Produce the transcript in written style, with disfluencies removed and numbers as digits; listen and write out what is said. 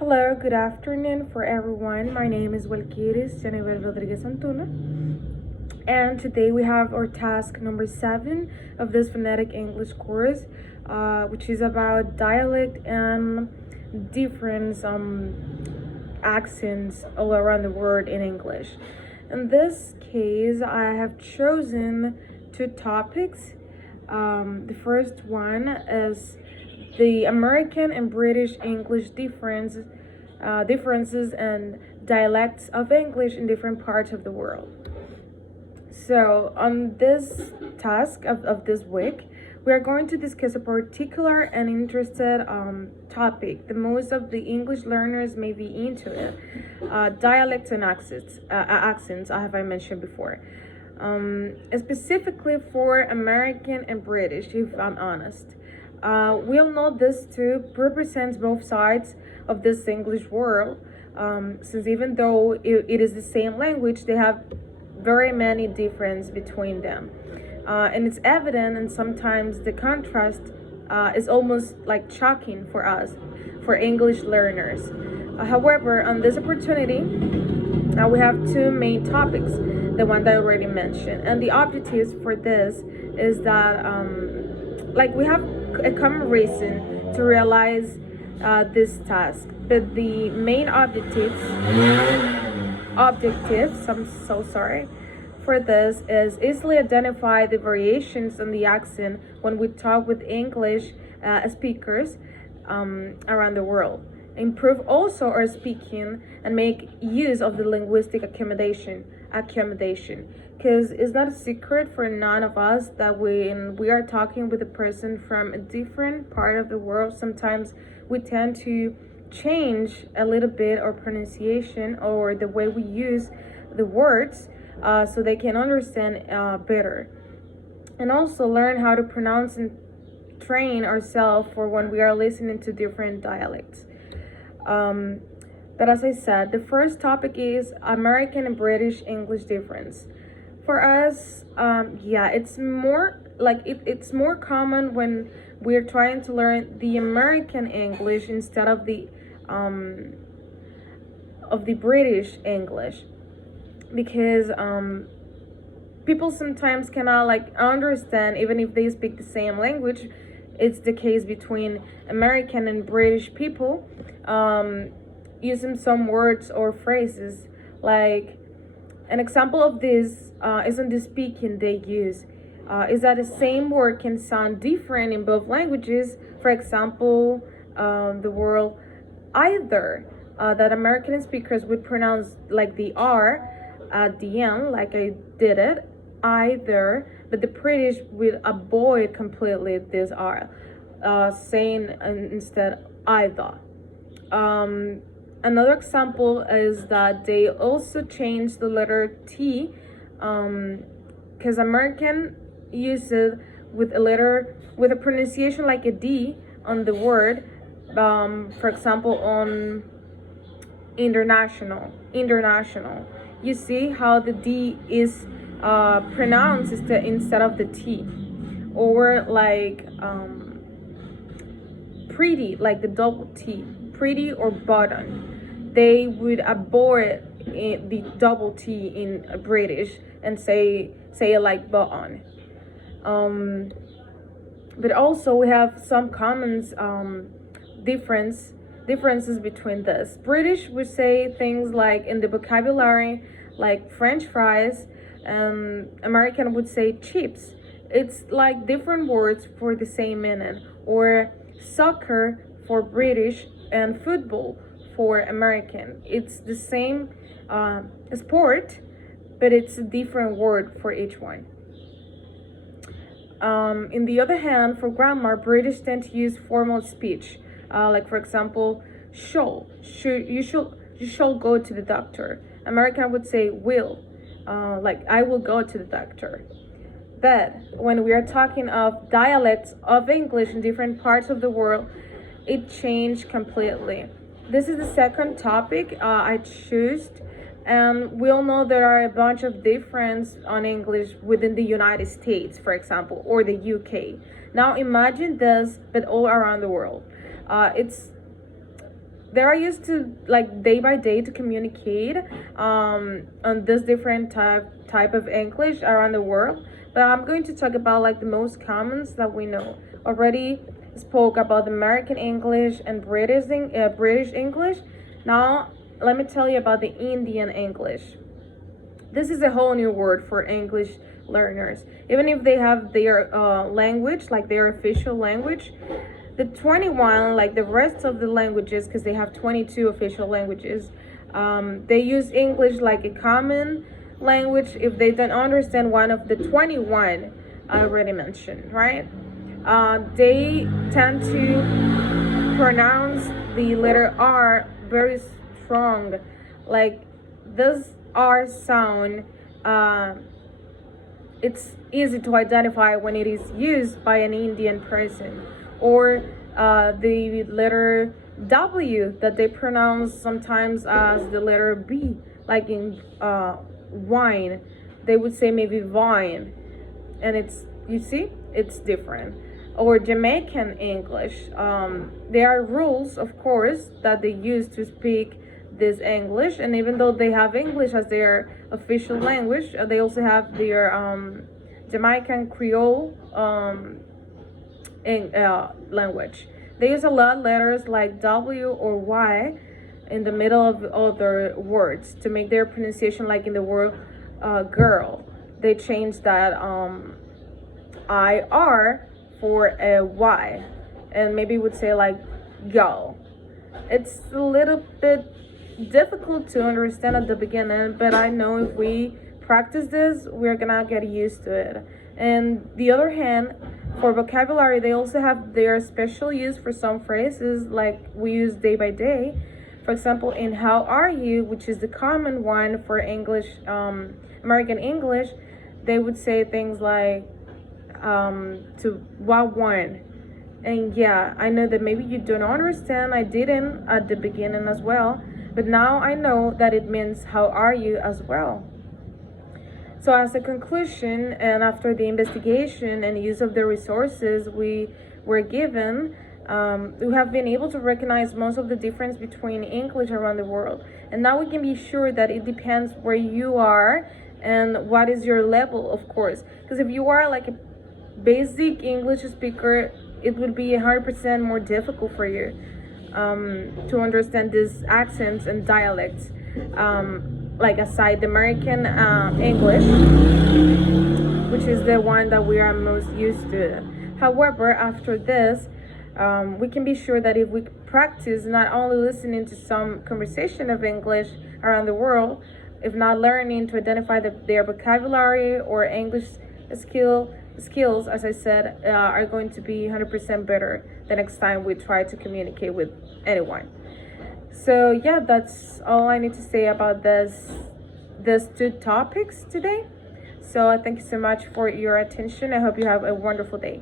Hello, good afternoon for everyone. My name is Walkiris Jennifer Rodriguez Antuna, and today we have our task number 7 of this phonetic English course, which is about dialect and different accents all around the world in English. In this case, I have chosen two topics. The first one is the American and British English differences and dialects of English in different parts of the world. So, on this task of this week, we are going to discuss a particular and interested topic that most of the English learners may be into it, dialects and accents, as I mentioned before. Specifically for American and British, if I'm honest. We all know this too represents both sides of this English world, since even though it is the same language, they have very many differences between them. And it's evident, and sometimes the contrast is almost like shocking for us, for English learners. However, on this opportunity, we have two main topics, the one that I already mentioned. And the objectives for this is that we have a common reason to realize this task, but the main objectives, I'm so sorry, for this is easily identify the variations in the accent when we talk with English speakers around the world. Improve also our speaking and make use of the linguistic accommodation, because it's not a secret for none of us that when we are talking with a person from a different part of the world, sometimes we tend to change a little bit our pronunciation or the way we use the words so they can understand better, and also learn how to pronounce and train ourselves for when we are listening to different dialects. But as I said, the first topic is American and British English difference. For us, it's more like it's more common when we're trying to learn the American English instead of the British English, because people sometimes cannot understand even if they speak the same language. It's the case between American and British people, using some words or phrases. Like an example of this is in the speaking they use. Is that the same word can sound different in both languages. For example, the word either, that American speakers would pronounce like the R at the end, like I did it, either, but the British will avoid completely this R, saying instead either. Another example is that they also changed the letter T, because American use it with with a pronunciation like a D on the word. For example, on international, you see how the D is pronounced instead of the T, or like pretty, like the double T, pretty or button. They would avoid the double T in British and say it like button. But also we have some common differences between this. British would say things like in the vocabulary, like French fries, and American would say chips. It's like different words for the same meaning, or soccer for British and football for American. It's the same sport, but it's a different word for each one. In the other hand, for grammar, British tend to use formal speech, like for example, you should go to the doctor. American would say will, like I will go to the doctor. But when we are talking of dialects of English in different parts of the world, it changed completely. This is the second topic I chose, and we all know there are a bunch of difference on English within the United States, for example, or the UK. Now imagine this, but all around the world. It's they are used to like day by day to communicate on this different type of English around the world. But I'm going to talk about like the most commons that we know. Already spoke about the American English and British English. Now let me tell you about the Indian English. This is a whole new word for English learners. Even if they have their language, like their official language, the 21, like the rest of the languages, because they have 22 official languages, they use English like a common language if they don't understand one of the 21 I already mentioned, right? They tend to pronounce the letter R very strong, like this R sound. It's easy to identify when it is used by an Indian person, or the letter W that they pronounce sometimes as the letter B, like in wine, they would say maybe vine, and it's, you see, it's different. Or Jamaican English, there are rules, of course, that they use to speak this English, and even though they have English as their official language, they also have their Jamaican Creole language. They use a lot of letters like W or Y in the middle of other words to make their pronunciation, like in the word girl. They changed that IR for a Y, and maybe would say like yo. It's a little bit difficult to understand at the beginning, but I know if we practice this, we're gonna get used to it. And the other hand, for vocabulary, they also have their special use for some phrases like we use day by day. For example, in how are you, which is the common one for English, American English, they would say things like to what one. And yeah, I know that maybe you don't understand. I didn't at the beginning as well, but now I know that it means how are you as well. So as a conclusion, and after the investigation and use of the resources we were given, we have been able to recognize most of the difference between English around the world. And now we can be sure that it depends where you are and what is your level, of course. Because if you are like a basic English speaker, it would be 100% more difficult for you to understand these accents and dialects. Like aside the American English, which is the one that we are most used to. However, after this, we can be sure that if we practice not only listening to some conversation of English around the world, if not learning to identify their vocabulary or English skills, as I said, are going to be 100% better the next time we try to communicate with anyone. So yeah, that's all I need to say about these two topics today. So thank you so much for your attention. I hope you have a wonderful day.